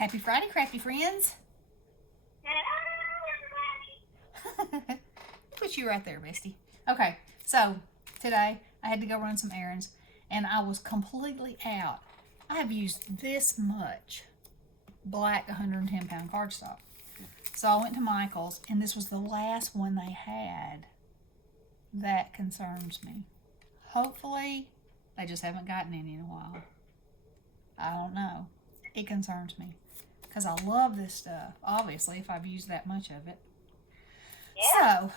Happy Friday, crafty friends. Put you right there, bestie. Okay, so today I had to go run some errands and I was completely out. I have used this much black 110-pound cardstock. So I went to Michael's and this was the last one they had. That concerns me. Hopefully they just haven't gotten any in a while. I don't know. It concerns me because I love this stuff, obviously, if I've used that much of it. Yeah. So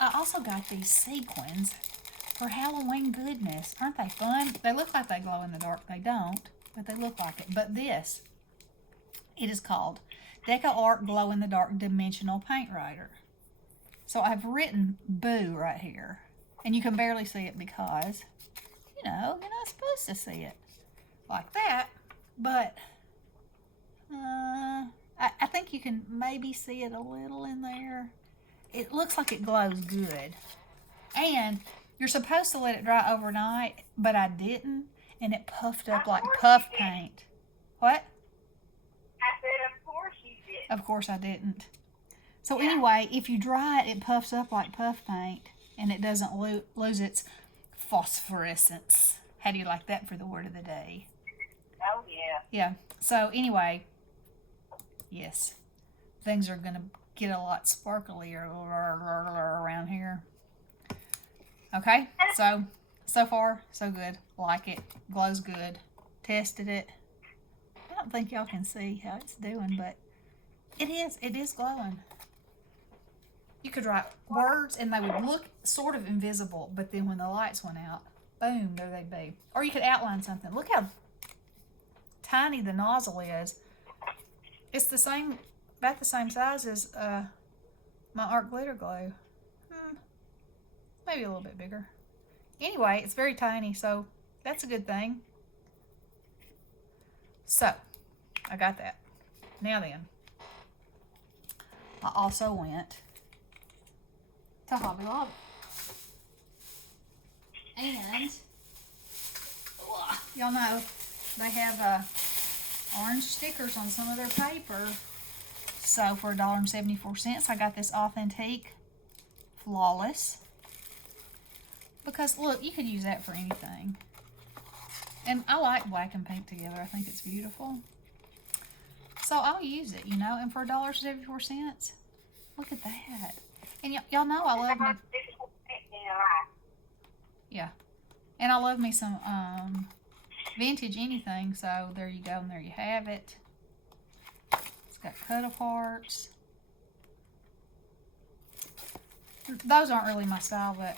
I also got these sequins for Halloween goodness. Aren't they fun? They look like they glow in the dark. They don't, but they look like it. But this, it is called Deco Art Glow in the Dark Dimensional Paint Writer. So I've written Boo right here. And you can barely see it because, you're not supposed to see it like that. But I think you can maybe see it a little in there. It looks like it glows good. And you're supposed to let it dry overnight, but I didn't. And it puffed up like puff paint. What? I said, of course you did. Of course I didn't. So anyway, if you dry it, it puffs up like puff paint. And it doesn't lose its phosphorescence. How do you like that for the word of the day? Oh, yeah. Yeah. So anyway, yes, things are going to get a lot sparklier around here. Okay, so far, so good. Like it. Glows good. Tested it. I don't think y'all can see how it's doing, but it is glowing. You could write words and they would look sort of invisible, but then when the lights went out, boom, there they'd be. Or you could outline something. Look how tiny the nozzle is. It's about the same size as my Art Glitter Glue. Maybe a little bit bigger. Anyway, it's very tiny, so that's a good thing. So, I got that. Now then, I also went to Hobby Lobby. And, y'all know, they have orange stickers on some of their paper. So for $1.74, I got this Authentique Flawless. Because look, you could use that for anything. And I like black and pink together. I think it's beautiful. So I'll use it, and for $1.74, look at that. And y'all know I love me. Yeah. And I love me some vintage anything, so there you go, and there you have it. It's got cut-aparts. Those aren't really my style, but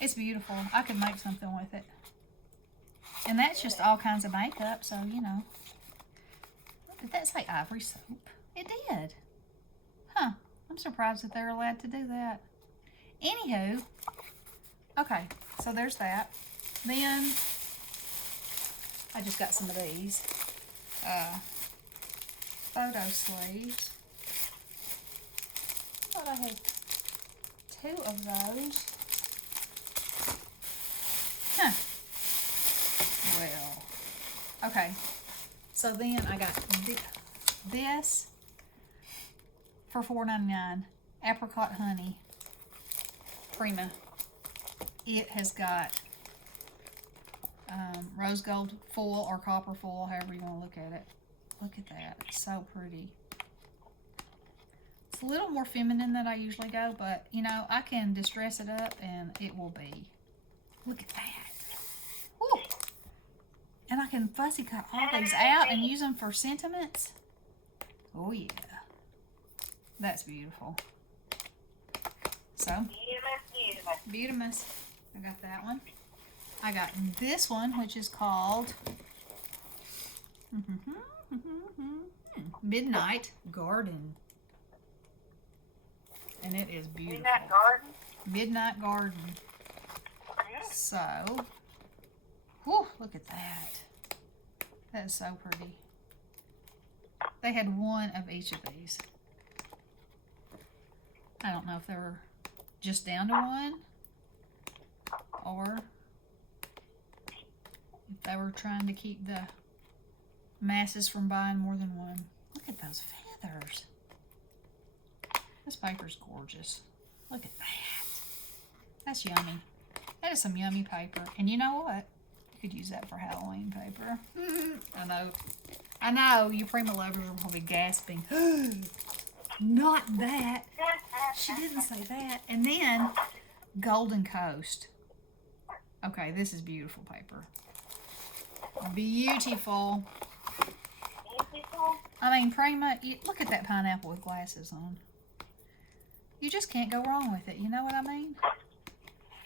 it's beautiful. I could make something with it. And that's just all kinds of makeup, so, Did that say Ivory Soap? It did. Huh. I'm surprised that they're allowed to do that. Anywho, okay, so there's that. Then I just got some of these photo sleeves. Thought I had 2 of those. Huh. Well, okay. So then I got this for $4.99. Apricot Honey Prima. It has got rose gold foil or copper foil, however you want to look at it. Look at that. It's so pretty. It's a little more feminine than I usually go, but, I can distress it up and it will be. Look at that. Woo! And I can fussy cut all these out and use them for sentiments. Oh, yeah. That's beautiful. So, Beautimus. I got that one. I got this one, which is called Midnight Garden. And it is beautiful. Midnight Garden? Midnight Garden. So, whew, look at that. That is so pretty. They had 1 of each of these. I don't know if they were just down to 1 or if they were trying to keep the Masses from buying more than one. Look at those feathers. This paper's gorgeous. Look at that. That's yummy. That is some yummy paper. And you know what? You could use that for Halloween paper. I know. I know. You Prima lovers are probably gasping. Not that. She didn't say that. And then Golden Coast. Okay, this is beautiful paper. Beautiful. I mean, Prima, look at that pineapple with glasses on. You just can't go wrong with it. You know what I mean?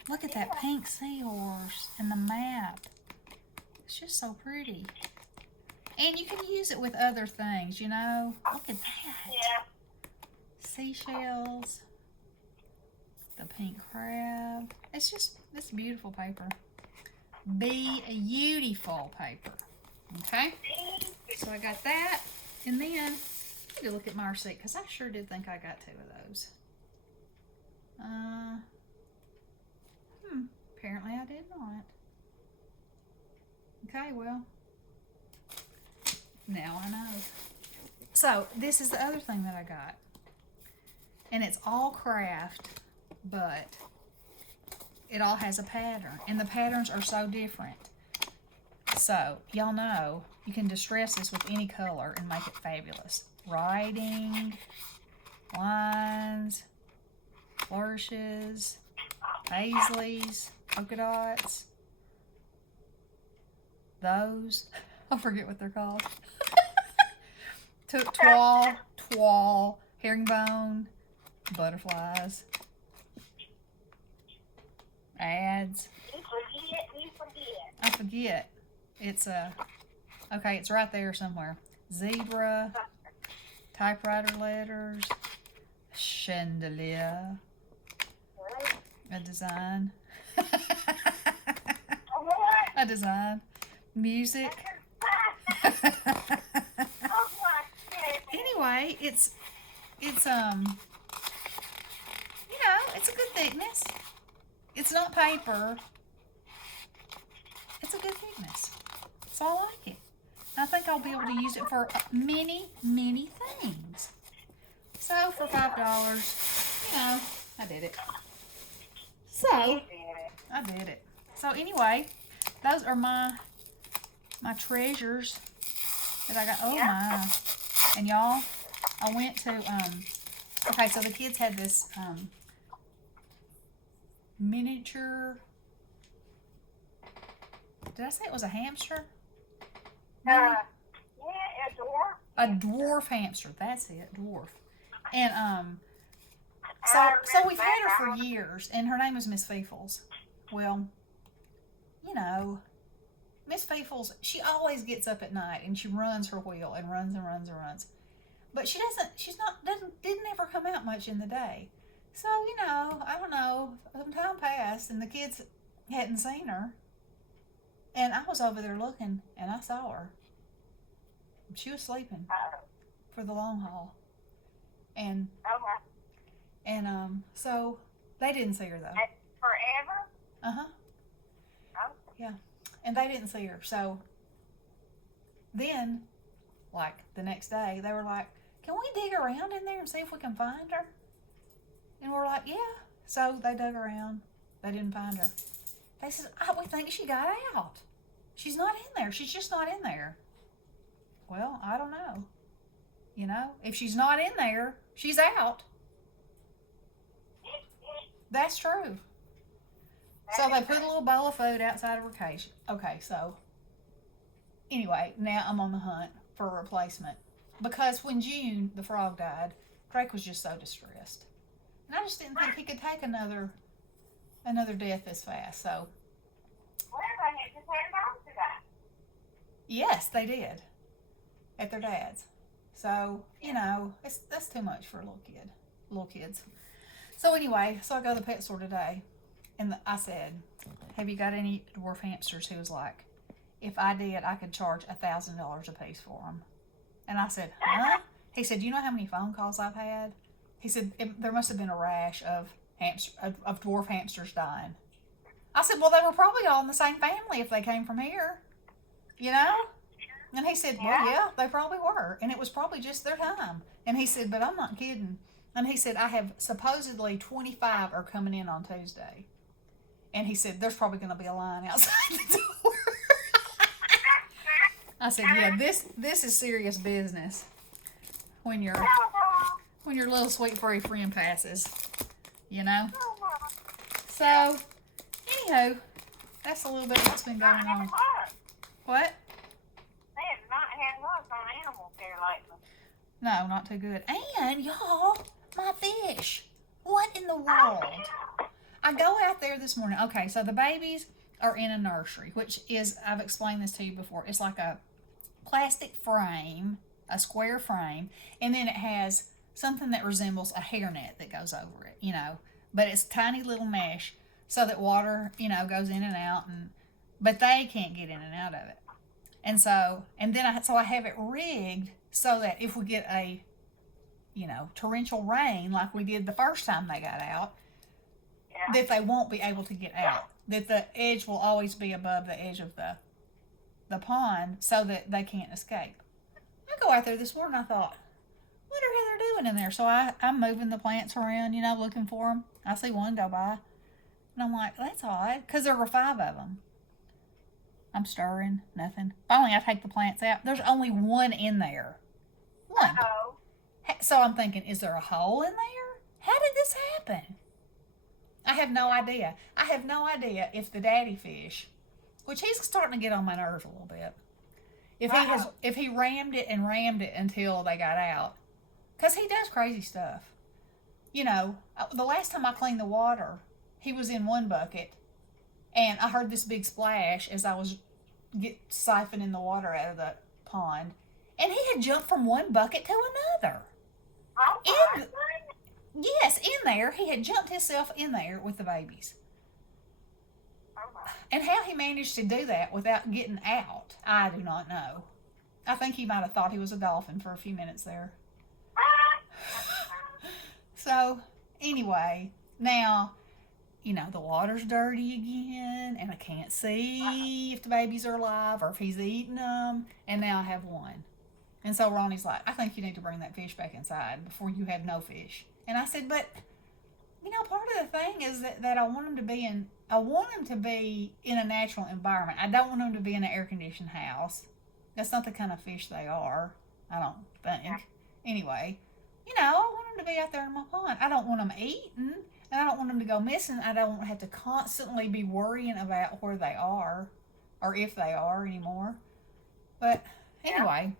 Look at that pink seahorse and the map. It's just so pretty. And you can use it with other things, you know? Look at that. Yeah. Seashells. The pink crab. It's beautiful paper. Beautiful paper. Okay? So I got that. And then, I need to look at my receipt because I sure did think I got 2 of those. Apparently I did not. Okay, well, now I know. So, this is the other thing that I got. And it's all craft, but it all has a pattern. And the patterns are so different. So, y'all know, you can distress this with any color and make it fabulous. Writing, lines, flourishes, paisleys, polka dots. Those, I forget what they're called. Twall, herringbone, butterflies, ads. You forget. I forget. It's okay, it's right there somewhere. Zebra, typewriter letters, chandelier, a design. What? A design. Music. Anyway, it's you know, it's a good thickness. It's not paper. It's a good thickness. So I like it. I think I'll be able to use it for many, many things. So for $5, you know, I did it. So I did it. So anyway, those are my treasures that I got. Oh my. And y'all, I went to okay, so the kids had this miniature. Did I say it was a hamster? Yeah, a dwarf. A dwarf hamster. That's it, dwarf. And so we've had her for years, and her name is Miss Feefles. Well, you know, Miss Feefles, she always gets up at night and she runs her wheel and runs and runs and runs. But didn't ever come out much in the day. So, you know, I don't know, some time passed and the kids hadn't seen her. And I was over there looking and I saw her. She was sleeping for the long haul. And so they didn't see her though. Forever? Uh-huh. Oh. Yeah. And they didn't see her. So then, like the next day, they were like, can we dig around in there and see if we can find her? And we're like, yeah. So they dug around. They didn't find her. They said, we think she got out. She's not in there. She's just not in there. Well, I don't know. You know, if she's not in there, she's out. That's true. So they put a little bowl of food outside of her cage. Okay, so anyway, now I'm on the hunt for a replacement. Because when June, the frog, died, Drake was just so distressed. And I just didn't think he could take another death this fast. So Well, they had to take dogs to that. yes, they did. At their dad's. So, you know, that's too much for little kids. So anyway, so I go to the pet store today, and I said, have you got any dwarf hamsters? He was like, if I did, I could charge $1,000 a piece for them. And I said, huh? He said, you know how many phone calls I've had? He said, there must have been a rash of dwarf hamsters dying. I said, well, they were probably all in the same family if they came from here. You know? And he said, well, yeah, they probably were. And it was probably just their time. And he said, but I'm not kidding. And he said, I have supposedly 25 are coming in on Tuesday. And he said, there's probably going to be a line outside the door. I said, yeah, this is serious business when your little sweet furry friend passes, you know? So, anywho, that's a little bit what's been going on. What? They have not had luck on animal care lately. No, not too good. And, y'all, my fish. What in the world? Yeah. I go out there this morning. Okay, so the babies are in a nursery, which is, I've explained this to you before. It's like a plastic frame, a square frame, and then it has something that resembles a hairnet that goes over it, you know. But it's tiny little mesh so that water, you know, goes in and out, but they can't get in and out of it. And so, I have it rigged so that if we get a, you know, torrential rain like we did the first time they got out, that they won't be able to get out. That the edge will always be above the edge of the pond so that they can't escape. I go out there this morning, I thought, what are they doing in there? So I'm moving the plants around, you know, looking for them. I see one go by, and I'm like, that's odd, because there were 5 of them. I'm stirring, nothing. Finally, I take the plants out. There's only one in there. One. Uh-oh. So I'm thinking, is there a hole in there? How did this happen? I have no idea. I have no idea if the daddy fish, which he's starting to get on my nerves a little bit, if he rammed it until they got out, because he does crazy stuff. You know, the last time I cleaned the water, he was in one bucket, and I heard this big splash as I was siphoning the water out of the pond, and he had jumped from one bucket to another. Oh, my goodness. Yes, in there. He had jumped himself in there with the babies. Oh, my. And how he managed to do that without getting out, I do not know. I think he might have thought he was a dolphin for a few minutes there. So, anyway, now, you know, the water's dirty again, and I can't see if the babies are alive or if he's eating them, and now I have one. And so Ronnie's like, I think you need to bring that fish back inside before you have no fish. And I said, but, you know, part of the thing is that I want them to be in a natural environment. I don't want them to be in an air-conditioned house. That's not the kind of fish they are, I don't think. Yeah. Anyway, you know, I want them to be out there in my pond. I don't want them eaten, and I don't want them to go missing. I don't have to constantly be worrying about where they are or if they are anymore. But anyway,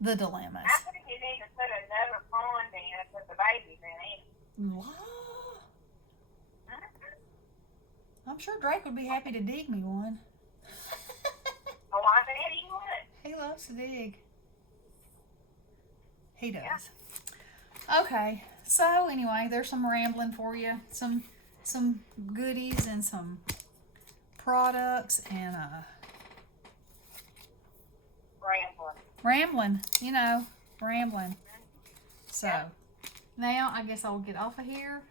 the dilemmas. I think you need to put another pond in and put the babies in it. Wow. I'm sure Drake would be happy to dig me one. Oh, I bet he would. He loves to dig. He does. Yeah. Okay, so anyway, there's some rambling for you. Some goodies and some products and rambling, you know, rambling. So, now I guess I'll get off of here.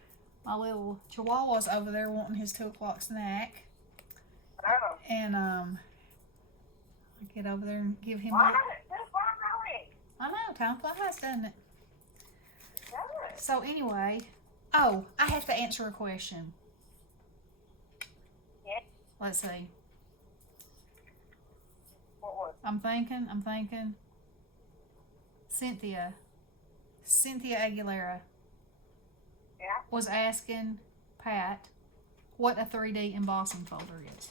My little chihuahua's over there wanting his 2 o'clock snack. Oh. And, I'll get over there and give him Why? I know, time flies, doesn't it? Good. So, anyway, oh, I have to answer a question. Yeah. Let's see. What was it? I'm thinking. Cynthia Aguilera Yeah. was asking Pat what a 3D embossing folder is.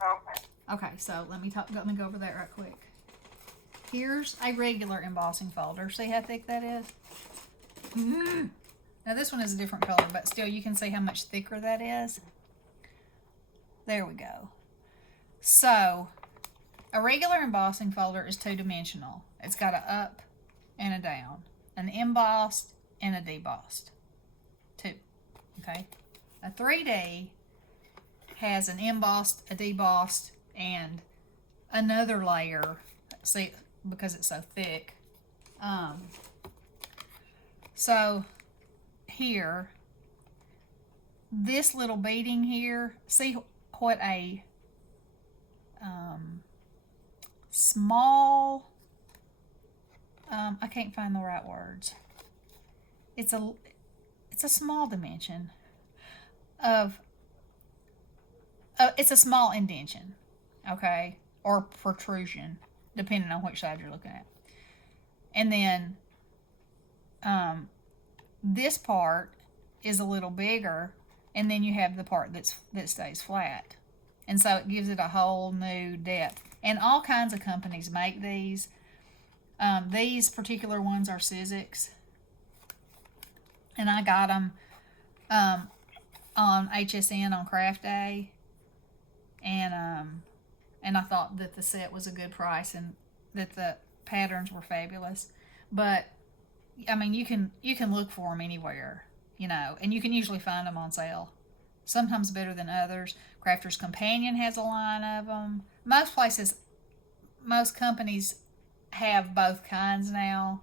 Okay. Okay, so let me go over that right quick. Here's a regular embossing folder. See how thick that is? Now this one is a different color, but still you can see how much thicker that is. There we go. So, a regular embossing folder is 2-dimensional. It's got an up and a down, an embossed and a debossed. 2. Okay? A 3D has an embossed, a debossed, and another layer. See, because it's so thick. So here, this little beading here, see what a small, I can't find the right words. It's a small dimension of, it's a small indention, okay, or protrusion, depending on which side you're looking at. And then this part is a little bigger, and then you have the part that stays flat, and so it gives it a whole new depth. And all kinds of companies make these. These particular ones are Sizzix, and I got them on HSN on Craft Day, and I thought that the set was a good price and that the patterns were fabulous. But I mean, you can look for them anywhere, you know, and you can usually find them on sale. Sometimes better than others. Crafter's Companion has a line of them. Most places, most companies have both kinds now,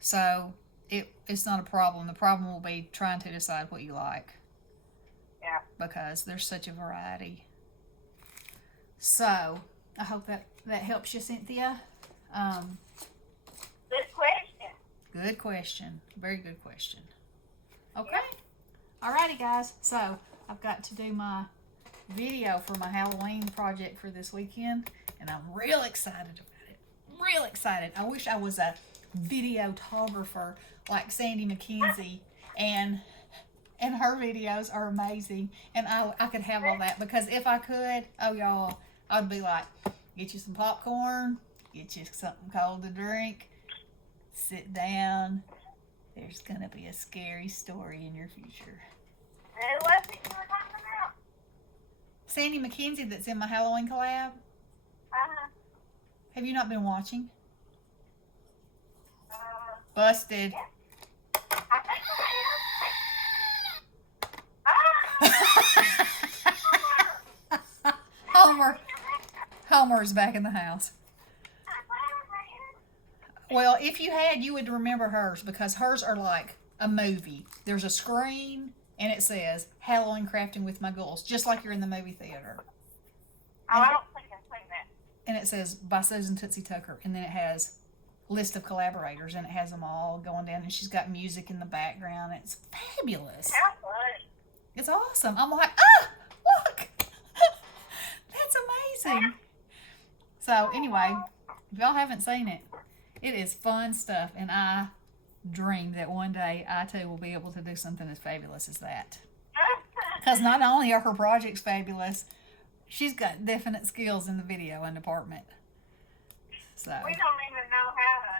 so it's not a problem. The problem will be trying to decide what you like. Yeah. Because there's such a variety. So I hope that helps you, Cynthia. Good question. Good question. Very good question. Okay. Yep. Alrighty, guys. So I've got to do my video for my Halloween project for this weekend, and I'm real excited about it. Real excited. I wish I was a videographer like Sandy McKenzie, and her videos are amazing, and I could have all that, because if I could, oh y'all, I'd be like, get you some popcorn, get you something cold to drink, sit down. There's gonna be a scary story in your future. Who was it you were talking about? Sandy McKenzie, that's in my Halloween collab. Uh-huh. Have you not been watching? Uh, Busted. yeah. I think I am. Homer's back in the house. Well, if you had, you would remember hers, because hers are like a movie. There's a screen, and it says Halloween Crafting with My Ghouls, just like you're in the movie theater. Oh, I don't think I've seen that. And it says by Susan Tootsie Tucker, and then it has list of collaborators, and it has them all going down, and she's got music in the background. It's fabulous. How funny. It's awesome. I'm like, look, that's amazing. So anyway, if y'all haven't seen it, it is fun stuff, and I dream that one day I too will be able to do something as fabulous as that. Because not only are her projects fabulous, she's got definite skills in the videoing department. So, We don't even know how to,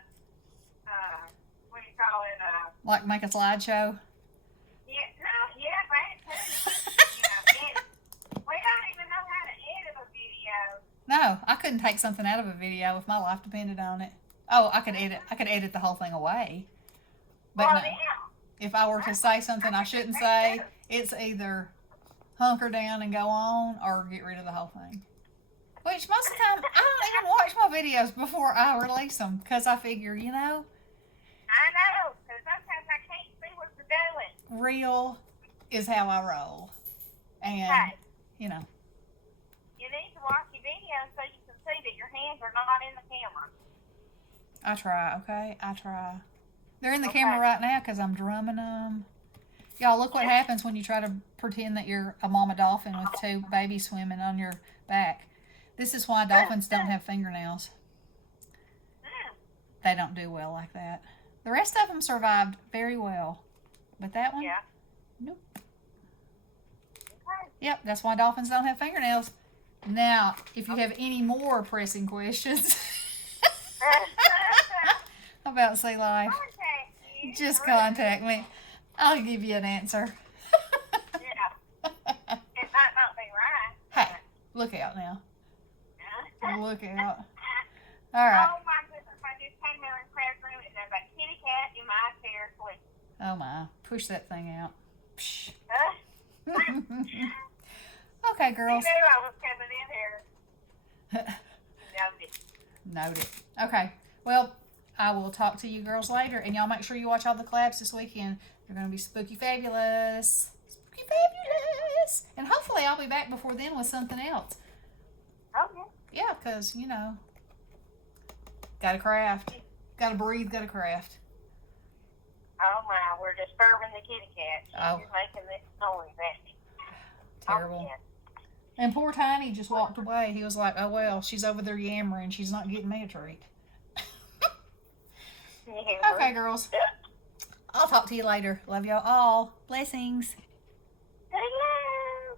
what do you call it, like make a slideshow. We don't even know how to edit a video. No, I couldn't take something out of a video if my life depended on it. Oh, I could edit the whole thing away. But Well, no, yeah. if I were to say something I shouldn't say, it's either hunker down and go on, or get rid of the whole thing. Which most of the time, I don't even watch my videos before I release them, because I figure, I know, because sometimes I can't see what you're doing. real is how I roll. And, Right. you know, You need to watch your videos so you can see that your hands are not in the camera. I try, okay? I try. They're in the Okay. camera right now because I'm drumming them. Y'all, look what happens when you try to pretend that you're a mama dolphin with two babies swimming on your back. This is why dolphins don't have fingernails. Mm. They don't do well like that. The rest of them survived very well. But that one? Yeah. Nope. Okay. Yep, that's why dolphins don't have fingernails. Now, if you have any more pressing questions about sea life, Contact you. just contact me. I'll give you an answer. Yeah. It might not be right. Hey, look out now. but- Look out. All right. Oh my goodness, I just came in the craft room and there's a kitty cat in my chair sleeping. Oh my. Push that thing out. Psh. He Okay, knew girls. I was coming in here. Noted. Okay. Well, I will talk to you girls later, and y'all make sure you watch all the collabs this weekend. They're going to be spooky fabulous. Spooky fabulous. And hopefully I'll be back before then with something else. Oh, yeah. Yeah, because, you know, Gotta craft. Gotta breathe, gotta craft. Oh my, we're disturbing the kitty cat. Oh. She's making this noise at me. Terrible. Oh, yeah. And poor Tiny just walked away. He was like, oh well, she's over there yammering. She's not getting me a treat. Yeah, Okay, girls. I'll talk to you later. Love y'all all. Blessings.